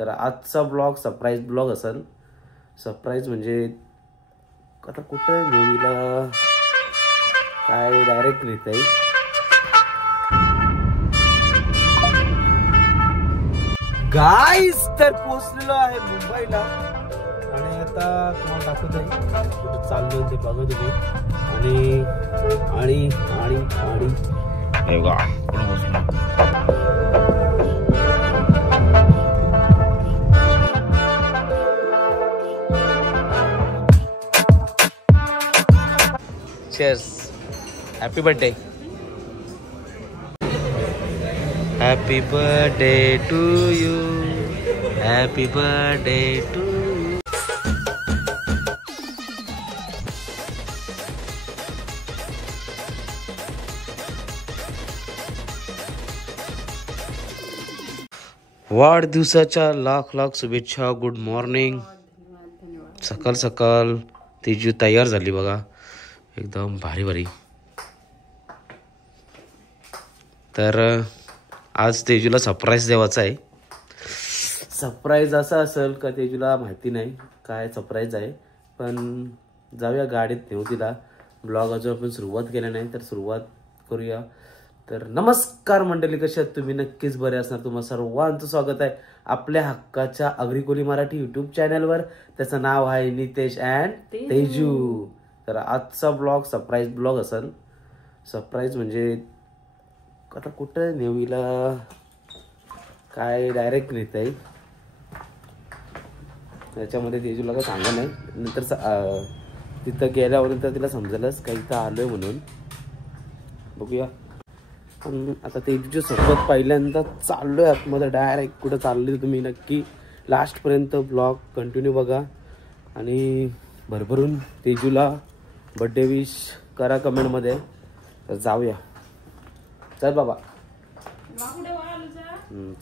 तर आजचा blog surprise blog असेल. सरप्राईज म्हणजे आता कुठं नेहमीला काय डायरेक्ट नेत आहे. गाईस तर पोहोचलेलो आहे मुंबईला आणि आता तुम्हाला दाखवत आहे कुठं चाललोय ते बघा तुम्ही. आणि आणि आणि आणि बघा कुठं पोहोचलो. Cheers. Happy birthday. Happy birthday to you. Happy birthday to you. वाढदिवसाच्या लाख लाख शुभेच्छा. Good morning. सकाळ सकाळ तेजू तयार झाली बघा, एकदम भारी भारी. तर आज तेजूला सरप्राईज द्यावाचा आहे. सरप्राईज असा असेल का तेजूला माहिती नाही काय सरप्राईज आहे, पण जाऊया गाडीत नेऊ तिला. ब्लॉग अजून आपण सुरुवात केली नाही तर सुरुवात करूया. तर नमस्कार मंडळी, कशी आहात तुम्ही? नक्कीच बरे असणार. तुम्हाला सर्वांचं स्वागत आहे आपल्या हक्काच्या अग्रिकोली मराठी यूट्यूब चॅनलवर. त्याचं नाव आहे नितेश अँड तेजू. तर आजचा ब्लॉग सरप्राईज ब्लॉग असेल. सरप्राईज म्हणजे आता कुठं नेहमीला काय डायरेक्ट नेत आहे. त्याच्यामध्ये तेजूला काय सांगा नाही, नंतर तिथं गेल्यानंतर तिला समजेलच काही इथं आलोय म्हणून. बघूया. पण आता तेजूच्या सोबत पहिल्यांदा चाललोय आतमध्ये डायरेक्ट. कुठं चाललोय तुम्ही नक्की लास्टपर्यंत ब्लॉग कंटिन्यू बघा आणि भरभरून तेजूला बर्थडे विश करा कमेंटमध्ये. तर जाऊया. चल बाबा.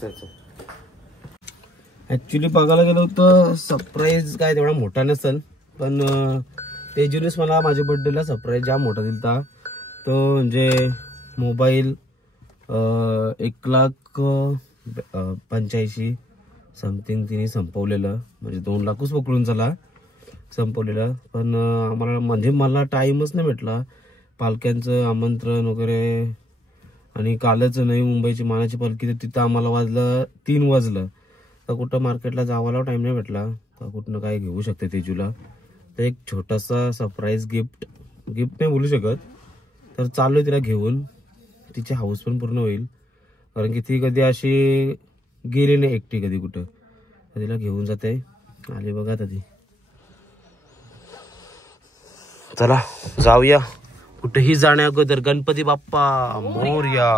चल चल. ॲक्च्युली बघायला गेलो तर सरप्राईज काय तेवढा मोठा नसेल, पण तेजूनेच मला माझ्या बर्थडेला सरप्राईज जाम मोठा दिलता. तो म्हणजे मोबाईल 1,85,000 समथिंग तिने संपवलेलं, म्हणजे 2 लाखच पकडून चला संपवलेलं. पण आम्हाला म्हणजे मला टाईमच नाही भेटला. पालख्यांचं आमंत्रण वगैरे आणि कालच नवी मुंबईची मानाची पालखी, तर तिथं आम्हाला वाजलं 3 वाजलं. तर कुठं मार्केटला जावायला टाईम नाही भेटला. तर कुठनं काय घेऊ शकते तेजूला. तर एक छोटासा सरप्राईज गिफ्ट नाही बोलू शकत. तर चालू आहे तिला घेऊन. तिची हाऊस पण पूर्ण होईल, कारण की ती कधी अशी गेली नाही एकटी कधी कुठं. तर तिला घेऊन जाते. आली बघा आता ती. चला जाऊया. कुठेही जाण्या अगोदर गणपती बाप्पा मोरया.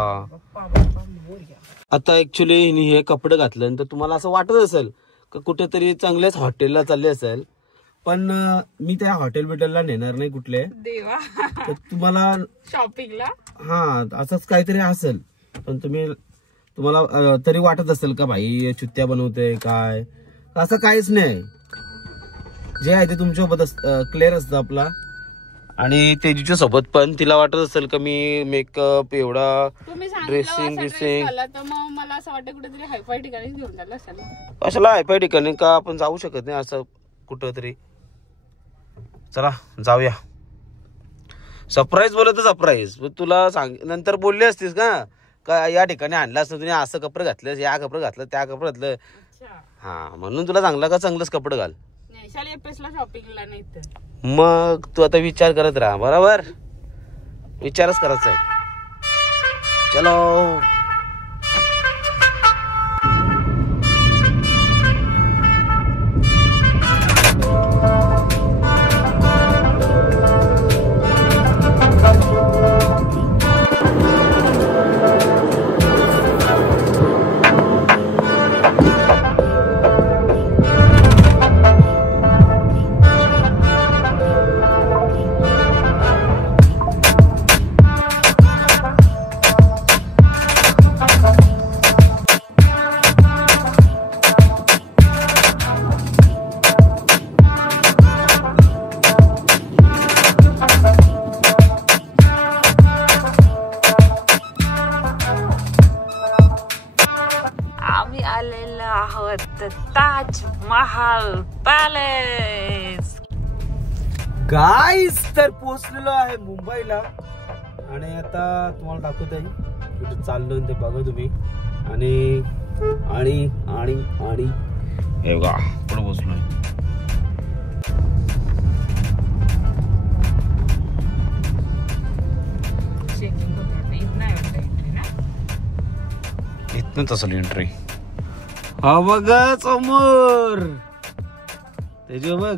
आता ऍक्च्युली हे कपडे घातलं तर तुम्हाला असं वाटत असेल का कुठेतरी चांगल्याच हॉटेलला चालले असेल, पण मी त्या हॉटेल बिटेलला नेणार नाही कुठले देवा. तर तुम्हाला शॉपिंगला असंच काहीतरी असेल, पण तुम्हाला तरी वाटत असेल का भाई चुत्त्या बनवते काय. असं काहीच नाही. जे आहे ते तुमच्यासोबत क्लिअर असतं आपला. आणि तेजूच्या सोबत पण तिला वाटत असेल का मी मेकअप एवढा ड्रेसिंग मला असं वाटतं कुठेतरी हायफाय ठिकाणी घेऊन जायला असेल. कशाला हायफाय ठिकाणी का आपण जाऊ शकत नाही असं कुठं तरी. चला जाऊया. सरप्राईज बोलत सरप्राईज तुला सांग नंतर बोलली असतीस का या ठिकाणी आणलं असतं तुम्ही, असं कपडे घातलं, या कपडे घातलं, त्या कपडे घातलं. हा म्हणून तुला सांगलं का चांगलंच कपडे घाल. शॉपिंगला नाही तर मग तू आता विचार करत राहा. बरोबर विचारच करायचा आहे. चलो. ताज महाल पॅलेस. गाईस तर पोहोचलेलो आहे मुंबईला आणि आता तुम्हाला दाखवत आहे कुठे चाललो ते बघा तुम्ही. आणि आणि आणि आणि हे बघा कुठे पोहोचलोय. इथनच असेल एंट्री. हा बघा समोर त्याच्या बघ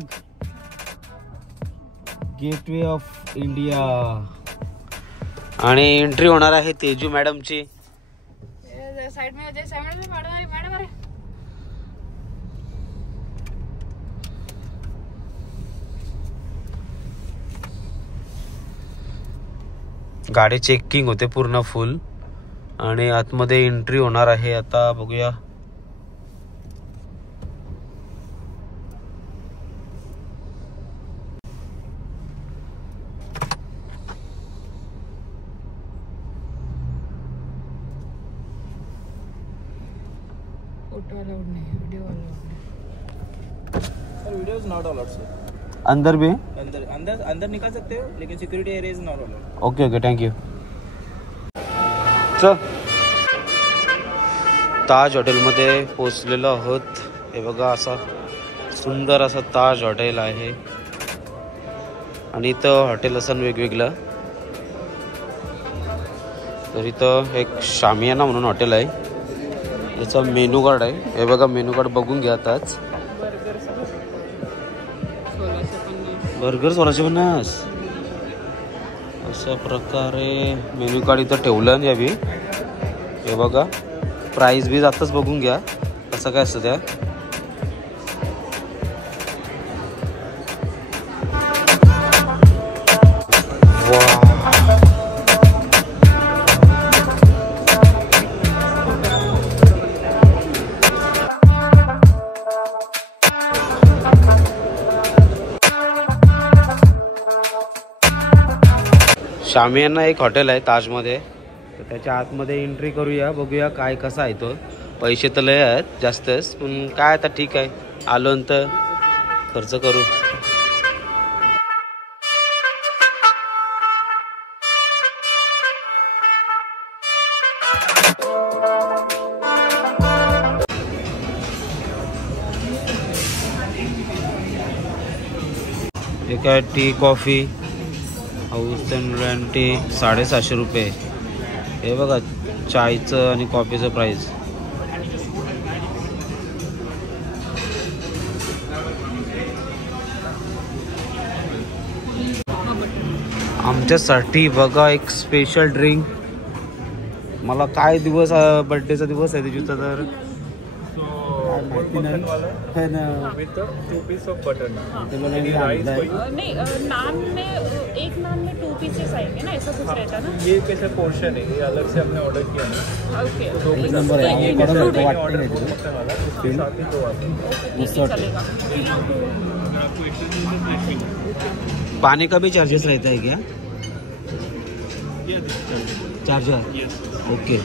गेटवे ऑफ इंडिया आणि एंट्री होणार आहे तेजू मॅडमची. साइड में मैडम अरे गाडी चेकिंग होते पूर्ण फुल आणि आतमध्ये एंट्री होणार आहे. आता बघूया. फोटो अलाउड नहीं, वीडियो अलाउड नहीं. Sir video is not allowed sir. अंदर भी अंदर अंदर अंदर निकाल सकते हो लेकिन security area is not allowed. Okay okay thank you. चल ताज हॉटेलमध्ये पोचलेलो आहोत. हे बघा असा सुंदर असा ताज हॉटेल आहे आणि इथं हॉटेल असं वेगवेगळं. तर इथं एक शामियाना म्हणून हॉटेल आहे. याचा मेनू कार्ड आहे. हे बघा मेनू कार्ड बघून घ्या. आताच बर्गर 1650 अशा प्रकारे मेन्यू कार्ड इथं ठेवलं यावी. हे बघा प्राइस बी आताच बघून घ्या कसं काय असतं त्या. शामियाना एक हॉटेल आहे ताजमध्ये. तर त्याच्या आतमध्ये एंट्री करूया बघूया काय कसा आहे तो. पैसे तर लय आहेत जास्तच पण काय आता ठीक आहे आलो नंतर खर्च करू. हे काय tea coffee house and T 750 रुपये. हे बघा चायचं आणि कॉफीचं प्राइस. आमच्यासाठी बघा एक स्पेशल ड्रिंक. मला काय दिवस बर्थडेचा दिवस आहे त्याचा तर विथ 2 पीस ऑफ बटर. नहीं नान में एक नान में 2 पीसेस आएंगे ना, ऐसा कुछ रहता ना. ये कैसे पोर्शन है, ये अलग से हमने ऑर्डर किया ना. ओके तो 2 नंबर है ये ऑर्डर वाटते वाला उसके साथ ही 2 आते हैं. चलेगा. पानी का भी चार्जेस रहता है क्या? Charger okay.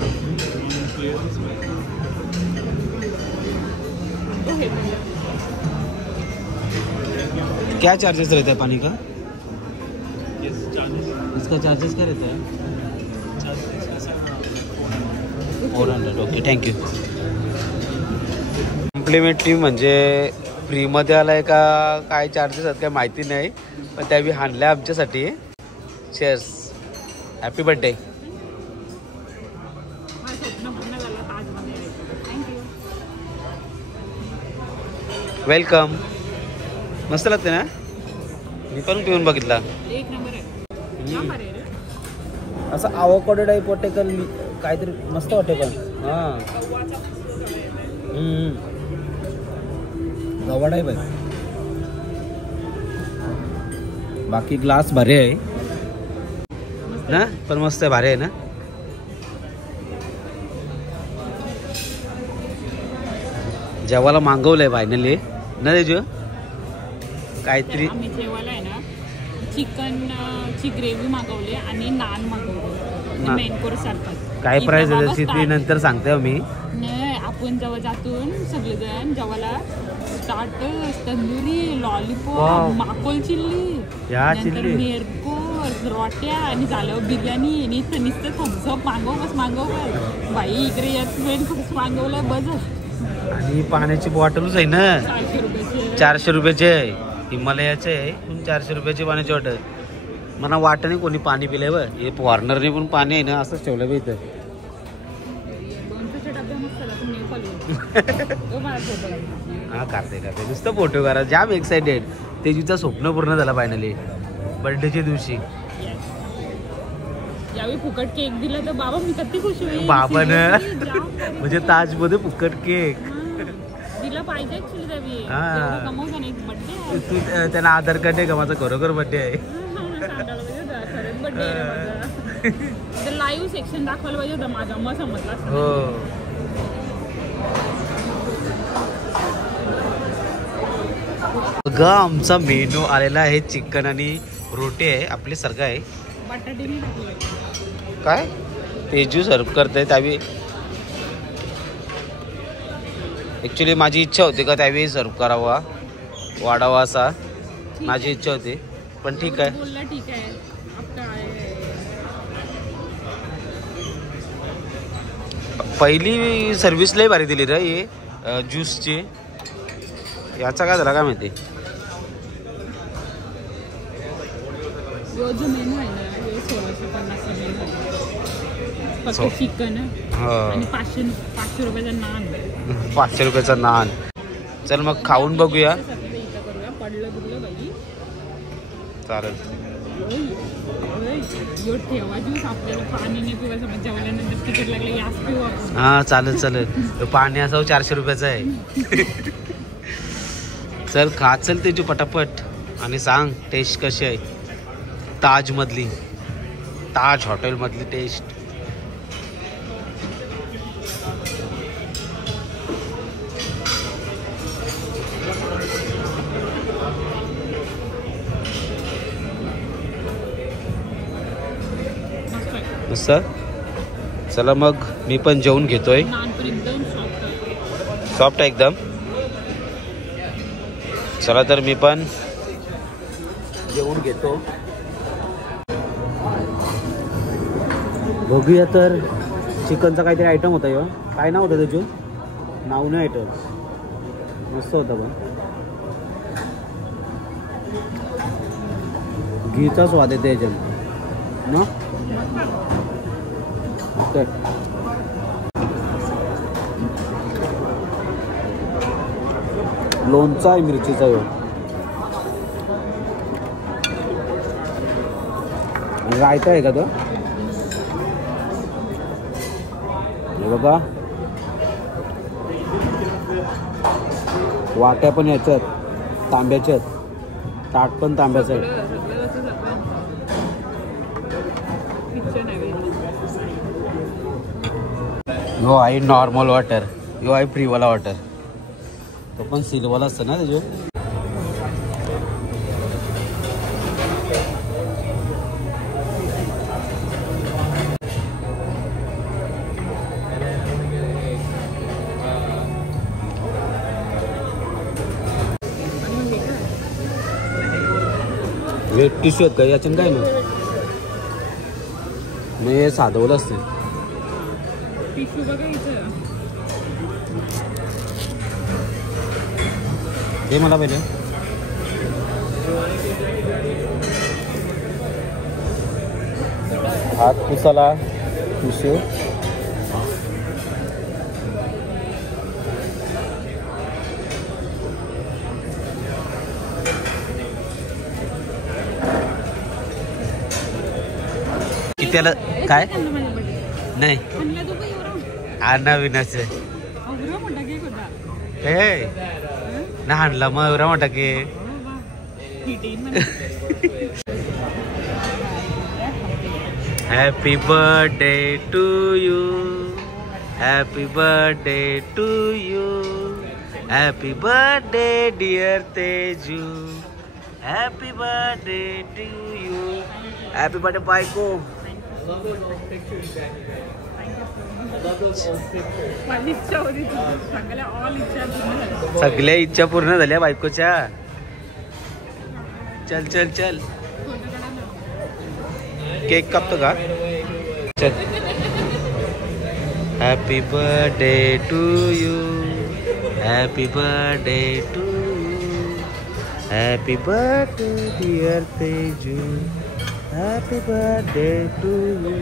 क्या चार्जेस रहता है पानी का? इसका चार्जेस क्या रहता है? 400 ओके थँक्यू. कॉम्प्लिमेंटरी म्हणजे फ्रीमध्ये आलाय का काय चार्जेस आहेत काय माहिती नाही पण त्या बी हाणल्या आमच्यासाठी. चेअर्स. Happy birthday. वेलकम. मस्त लागते ना. मी पण पिऊन बघितला. एक नंबर आहे. असं आवोकाडो टाईप वाटते का काहीतरी मस्त वाटते पण. हां गव्हा टाईप आहे. बाकी ग्लास भारी आहे ना पण मस्त आहे भारी आहे ना. जेवायला मागवलंय फायनली ना तेजू काहीतरी. आम्ही जेवायला आहे ना चिकन ची ग्रेव्ही मागवली आणि नान मागवले. मेन कोर्स सारखं काय प्राइस आहे त्याची ती नंतर सांगते मी. नाही आपण जेव्हा जातून सगळेजण जेवायला स्टार्टर्स तंदुरी Wow. लॉलीपॉप माकोल चिल्ली या नंतर चिल्ली. मेरकोस रोट्या आणि झाल्यावर बिर्याणी नुसतं नुसतं थम्सअप मागव बस बाई इकडे येत मागवलं बस आणि पाण्याची बॉटलच आहे ना 400 रुपयाचे 400 रुपयाचे आहे हिमालयाचे आहे पण 400 रुपयाची पाण्याची बॉटल मला वाटत नाही कोणी पाणी पिलंय बघ हे फॉरनरने पण पाणी आहे ना असंच ठेवलं बघ इथं 200च्या डब्या मस्त झाला तुम्ही फॉलो तो मला फोटो काढला. हा काढते नुसतं फोटो करा जाम एक्साइटेड तेजीचं स्वप्न पूर्ण झालं फायनली बर्थडेच्या दिवशी यावेळी फुकट केक दिला तर बाबा मी किती खुश होईल बाबानं Seriously, जाम भारी. म्हणजे ताजमध्ये फुकट केक हा. तिला पाहिजे ऍक्च्युली त्यावेळी हा. एवढं कमवता नाही बड्डे तू त्यांना आधार कार्ड आहे का माझा खरोखर बर्थडे आहे खरंच बड्डे आहे रे माझा लाईव्ह सेक्शन दाखवायला पाहिजे होतं माझा मग समजला असतं. हो बघा आमचा मेनू आलेला आहे चिकन आणि रोटी आहे आपली सारखं आहे बटाटे नाही टाकले काय पेजू सर्व करते त्यावेळी ॲक्च्युली माझी इच्छा होती का त्यावेळी सर्व करावा वाढावा असा माझी इच्छा होती पण ठीक आहे बोलला ठीक आहे आपका आहे. पहिली सर्व्हिस लई भारी दिली रे हे ज्यूसची याचा काय झाला काय माहिती यो जो मेनू आहे ना यो 1650 मेनू आहे फक्त चिकन आणि 500 रुपयाचा नान 500 रुपयाचा नान चल मग खाऊन बघूया सगळं इथं करूया पडलं बिडलं बाई चालेल यो ठेवा ज्यूस आपल्याला पाणी नाही पिवायचं म्हणजे जेवल्यानंतर तिकीट लागलं याच पिऊ आपण हा चालेल चालेल पाणी असं 400 रुपयाचं आहे चल खा चल त्याची पटापट आणि सांग टेस्ट कशी आहे ताजमधली ताज हॉटेलमधली टेस्ट मस्त आहे. मस्त चला मग मी पण जेवून घेतोय नान पण एकदम सॉफ्ट आहे. सॉफ्ट आहे एकदम चला तर मी पण जेवून घेतो बघूया तर चिकनचा काहीतरी आयटम होता ह्यो काय नाव होतं त्याचं नाव नाही आयटम मस्त होता पण घीचा स्वाद येते याच्यात ना ओके लोणचा आहे मिरचीचा ह्यो रायता आहे का तो हे बघा वाट्या पण याच्यात तांब्याच्यात ताट पण तांब्याचं आहे सगळं असं किचन आहे. हो आहे नॉर्मल वॉटर यो आहे फ्रीवाला वॉटर तो पण सिल्वाला असतं ना त्याच्यावर वेट टिश्यू आहेत का याच्यानं काय मग हे साधवलं असते टिश्यू बघा इथं ते मला पहिले हात पुसाला टिश्यू कितीला काय नाही आणला तो पण एवढा आणा विनाचे एवढा मोठा केक होता. हे ना आणला मग एवढा मोठा की happy birthday to you happy birthday to you happy birthday dear Teju happy birthday to you happy birthday बायको माझी इच्छा होती सगळ्या ऑल इच्छा पूर्ण झाल्या. सगळ्या इच्छा पूर्ण झाल्या बायकोच्या. चल चल चल केक कापतो का? चल. Happy birthday to you. Happy birthday to you. Happy birthday dear Teju. Happy birthday to you.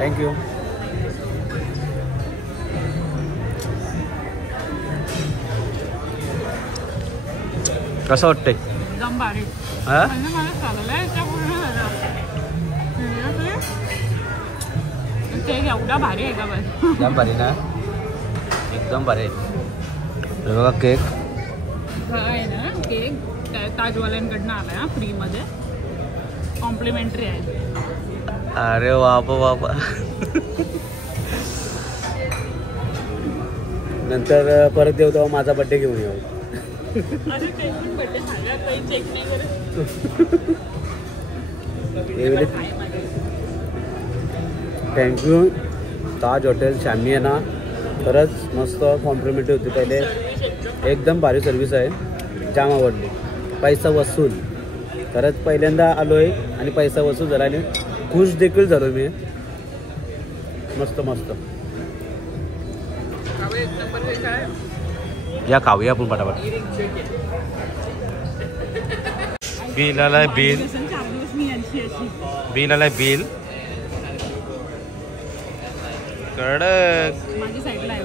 Thank you. कसं वाटतंय? एकदम भारी. हा म्हणजे मला सगळ्या इच्छा पूर्ण झाल्या. केक एवढा भारी आहे का बस. एकदम भारी ना. एकदम भारी आहे बघा केक. हा आहे ना केक ताजवाल्यांकडनं आलाय हा फ्रीमध्ये. कॉम्प्लिमेंटरी आहे. अरे बाबा बाबा. नंतर परत येऊ तेव्हा माझा बड्डे घेऊन येऊ. अरे काही पण बड्डे झाला काही चेक नाही करत. थँक्यू ताज हॉटेल शामियाना. खरंच मस्त कॉम्प्लिमेंटरी होती. पहिले एकदम भारी सर्विस आहे. जाम आवडली. पैसा वसूल. खरंच पहिल्यांदा आलो आहे आणि पैसा वसूल झाला आणि खुश देखील झालो मी. मस्त मस्त. या खाऊया आपण पटापट. बिल आलाय बिल. 4 दिवस मी यांची अशी. बिल आलाय बिल. कडक. माझी साईडला आहे.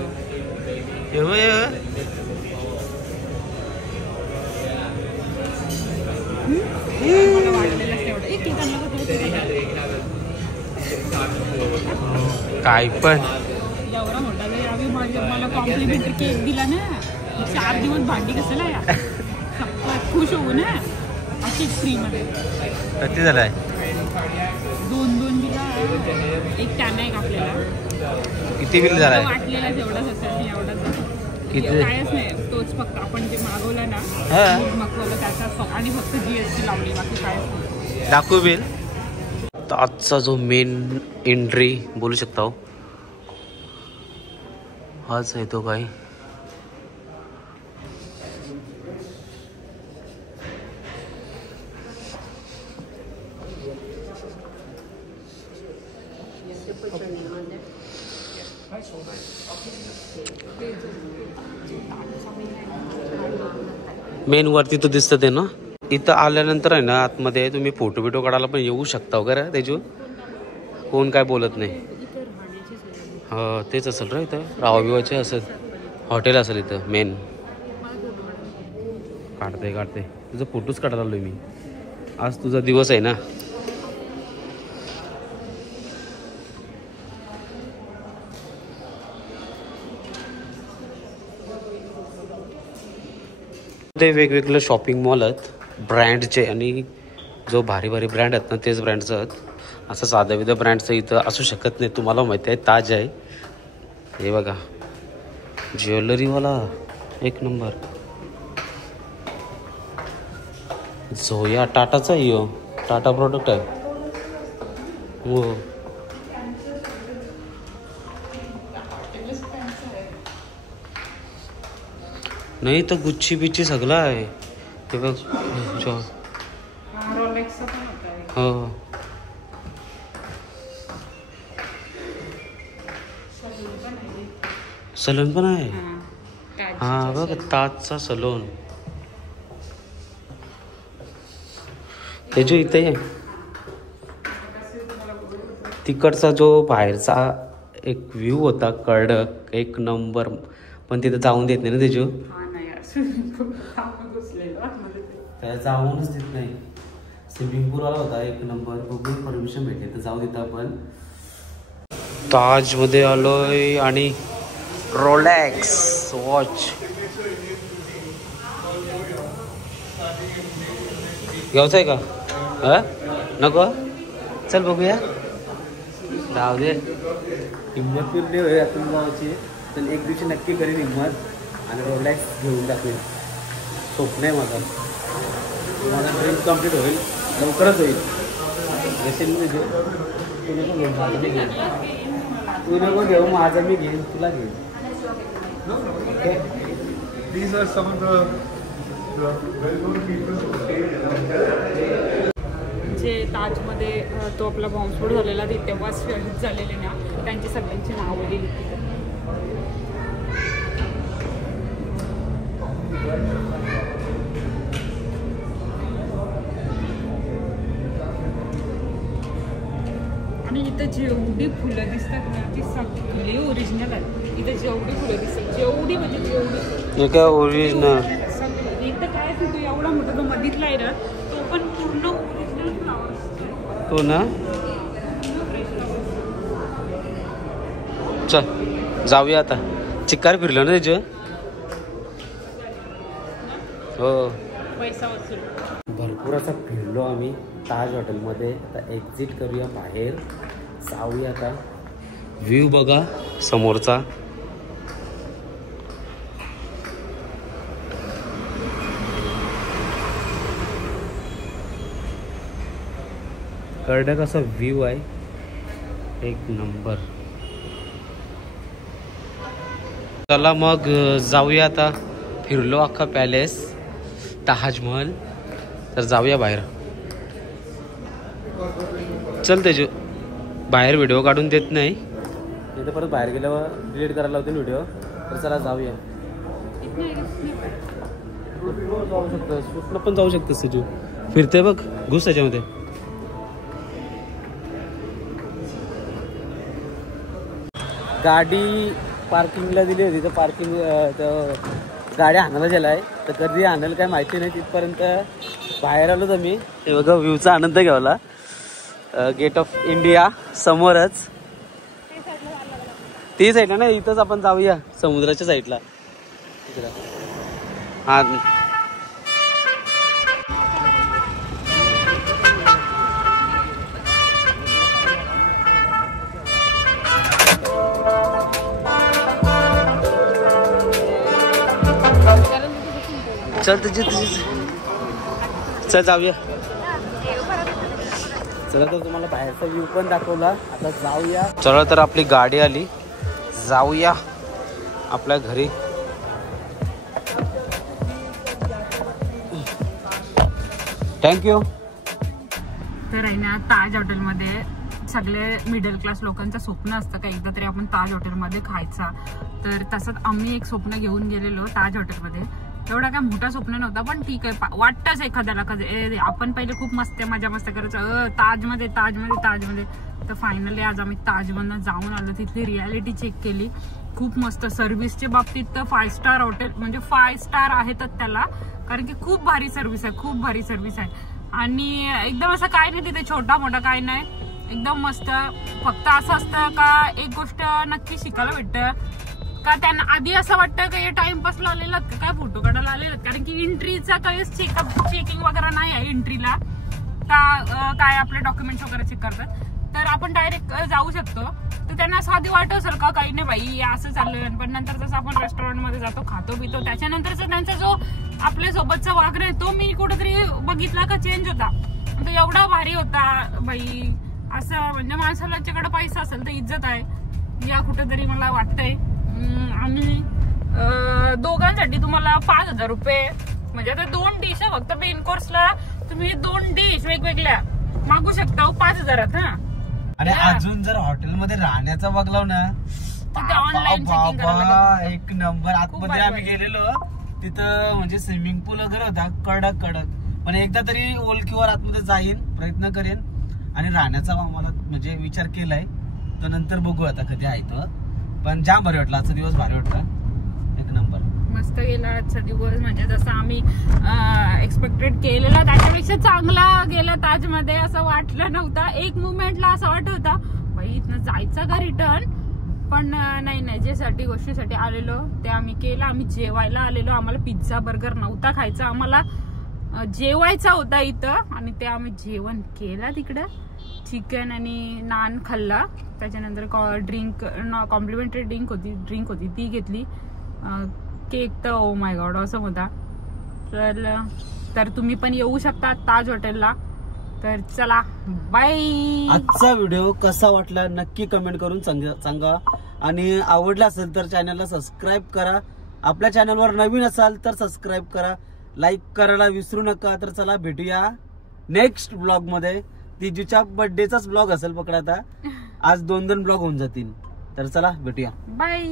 मला वाटलेलंच तेवढं. एक केक आणला का काय पण एवढा मोठा जरी आम्ही मला कॉम्प्लिमेंटरी केक दिला ना. 4 दिवस भांडी कशाला या सगळं खुश होऊ ना. अशीच फ्रीमध्ये. किती झालाय? 2 दिला. एक त्यांना एक आपल्याला. किती बिल झालाय? वाटलेला तेवढाच असेल. एवढाच किती? कायच नाही. तोच फक्त आपण जे मागवलं ना मागवलं त्याचा आणि फक्त GST लावली. बाकी कायच नाही. दाखवू बिल. आजचा जो मेन एंट्री बोलू शकता हो हाच आहे तो. काय मेन वरती तो दिसतं ते ना. इथं आल्यानंतर आहे ना आतमध्ये तुम्ही फोटो बिटो काढायला पण येऊ शकता वगैरे. त्याच्यावर कोण काय बोलत नाही. हो तेच असेल रे. इथं राहाविवाचे असेल. हॉटेल असेल इथं मेन. काढते तुझं फोटोच काढायला आलोय मी. आज तुझा दिवस आहे ना. ते वेगवेगळे शॉपिंग मॉल आहेत ब्रँडचे. आणि जो भारी भारी ब्रँड आहेत ना तेच ब्रँडचं आहेत. असं साधं विधं ब्रँडचं इथं असू शकत नाही. तुम्हाला माहिती आहे ताज आहे. हे बघा ज्वेलरीवाला एक नंबर. झोया टाटाचा आहे. हो टाटा प्रोडक्ट आहे. हो नाही तर गुच्ची बिच्ची सगळं आहे. ते बघ हो सलून पण आहे. हा बघ ताजचा सलून. त्याच्या इथे तिकडचा जो बाहेरचा एक व्ह्यू होता कडक एक नंबर. पण तिथं जाऊन देत नाही ना त्याच्या. त्याला जाऊनच देत नाही. स्विमिंग पूल वाला होता एक नंबर. बघून परमिशन भेटली तर जाऊ देत आपण. ताज मध्ये आलोय आणि रोलेक्स वॉच घ्यायचं आहे का? हा नको चल बघूया. राहू दे. हिंमत फिरली होय आपण जायची. तर एक दिवशी नक्की करीन हिंमत आणि रोलेक्स घेऊन टाकली. स्वप्न आहे माझा. माझा ड्रीम कम्प्लीट होईल, लवकरच होईल. रेशन तू नको घेऊ, माझं मी घेईन. तू नको घेऊ, माझं मी घेईन, तुला घेईन. Okay. These are some of the well-known people who stayed around there. जे ताजमध्ये तो आपला बॉम्बस्फोट झालेला ते तेव्हा शहीद झालेले ना, त्यांची सगळ्यांची नावं लिहिली तिथे. आणि इथं जेवढी फुलं दिसतात ना ती सगळी ओरिजिनल आहेत. इथं जेवढी फुलं दिसतात जेवढी म्हणजे जेवढी काय ओरिजिनल सगळी. इथं काय तू एवढा मोठा तो मधीतला आहे ना तो पण पूर्ण ओरिजिनल फ्लावर्स तो ना. चल जाऊया आता. चिक्कार फिरलो ना त्याच्या. हो पैसा वसूल. भरपूर असा फिरलो आम्ही ताज हॉटेलमध्ये. आता एक्झिट करूया बाहेर, जाऊया आता. व्ह्यू बघा समोरचा. कर्डक असा व्ह्यू आहे, एक नंबर. चला मग जाऊया आता. फिरलो अख्खा पॅलेस, ताजमहल, तर जाऊया बाहेर. चल तेजू, बाहेर व्हिडिओ काढून देत नाही, नाही तर परत बाहेर गेल्यावर डिलीट करायला होतील व्हिडिओ. तर चला जाऊया. जाऊ शकतं, सुटलं पण जाऊ शकतं. तेजू फिरते बघ, घुस त्याच्यामध्ये. गाडी पार्किंगला दिली होती तर पार्किंग गाडी आणायला गेला आहे, तर कधी आणेल काय माहिती नाही. तिथपर्यंत बाहेर आलो तर मी. हे बघा व्ह्यूचा आनंद घ्यावला. गेट ऑफ इंडिया समोरच. ती साईडला ना, इथंच आपण जाऊया समुद्राच्या साईडला. हा चल तुझी चल जाऊया. चला तर तुम्हाला बाहेरचा व्ह्यू पण दाखवला. आता जाऊया. चला तर आपली गाडी आली, जाऊया आपल्या घरी. थँक्यू. तर आहे ना ताज हॉटेलमध्ये सगळे मिडल क्लास लोकांचं स्वप्न असतं का एकदा तरी आपण ताज हॉटेलमध्ये खायचा. तर तसंच आम्ही एक स्वप्न घेऊन गेलेलो ताज हॉटेलमध्ये. एवढा काय मोठा स्वप्न नव्हता, पण ठीक आहे, वाटतंच एखाद्याला कधी आपण पहिले खूप मस्त मजा करायचं ताजमध्ये ताजमध्ये ताजमध्ये. तर फायनली आज आम्ही ताजमधनं जाऊन आलो, तिथली रियालिटी चेक केली. खूप मस्त सर्व्हिसच्या बाबतीत तर 5 स्टार हॉटेल म्हणजे 5 स्टार आहेतच त्याला, कारण की खूप भारी सर्व्हिस आहे, खूप भारी सर्व्हिस आहे. आणि एकदम असं काय नाही तिथे छोटा मोठा काय नाही, एकदम मस्त. फक्त असं असतं का एक गोष्ट नक्की शिकायला भेटतं का त्यांना आधी असं वाटतं का हे टाइमपासला आलेलं काय फोटो काढायला आलेलं, कारण की एंट्रीचा काही चेकिंग वगैरे नाही आहे एंट्रीला का काय आपले डॉक्युमेंट्स वगैरे चेक करतात. तर आपण डायरेक्ट जाऊ शकतो. तर त्यांना असं आधी वाटत असेल का काही नाही बाई असं चाललं, पण नंतर जसं आपण रेस्टॉरंटमध्ये जातो खातो पितो त्याच्यानंतरचा त्यांचा जो आपल्या सोबतचा वागणे तो मी कुठेतरी बघितला का चेंज होता. तो एवढा भारी होता बाई. असं म्हणजे माणसाच्याकडे पैसा असेल तर इज्जत आहे या कुठेतरी मला वाटतंय. आणि दोघांसाठी तुम्हाला 5,000 रुपये म्हणजे आता 2 डिश फक्त मेन कोर्सला तुम्ही 2 डिश वेगवेगळ्या मागू शकता 5,000. हा आणि अजून जर हॉटेलमध्ये राहण्याचा बघलाव ना तिथे ऑनलाईन चेकिंग करायला एक नंबर. आतमध्ये आम्ही गेलेलो तिथं म्हणजे स्विमिंग पूल वगैरे होता कडक. पण एकदा तरी ओळखीवर आतमध्ये जाईन, प्रयत्न करेन. आणि राहण्याचा आम्हाला म्हणजे विचार केलाय, तर नंतर बघू आता कधी आहे तो. पण जाम भारी वाटला आजचा दिवस, भारी वाटला एक नंबर. मस्त गेला आजचा दिवस. म्हणजे जसं आम्ही एक्सपेक्टेड केलेला त्याच्यापेक्षा चांगला गेला ताजमध्ये असं वाटलं नव्हतं. एक मुवमेंटला असं वाटत होता बाई इथनं जायचं का रिटर्न, पण नाही ज्यासाठी गोष्टीसाठी आलेलो ते आम्ही केलं. आम्ही जेवायला आलेलो, आम्हाला पिझ्झा बर्गर नव्हता खायचा, आम्हाला जेवायचा होता इथं. आणि ते आम्ही जेवण केलं तिकडं. चिकन आणि नान खाल्ला. त्याच्यानंतर कॉम्प्लिमेंटरी ड्रिंक होती ती घेतली. केक तर ओ माय गॉड असं होता. तर तर तुम्ही पण येऊ शकता ताज हॉटेलला. तर चला बाय. आजचा व्हिडिओ कसा वाटला नक्की कमेंट करून सांगा आणि आवडला असेल तर चॅनलला सबस्क्राईब करा. आपल्या चॅनलवर नवीन असाल तर सबस्क्राईब करा, लाईक करायला विसरू नका. तर चला भेटूया नेक्स्ट ब्लॉग मध्ये. तिजूच्या बर्थडेचाच ब्लॉग असेल पकडा. आता आज 2 ब्लॉग होऊन जातील. तर चला भेटूया. बाय.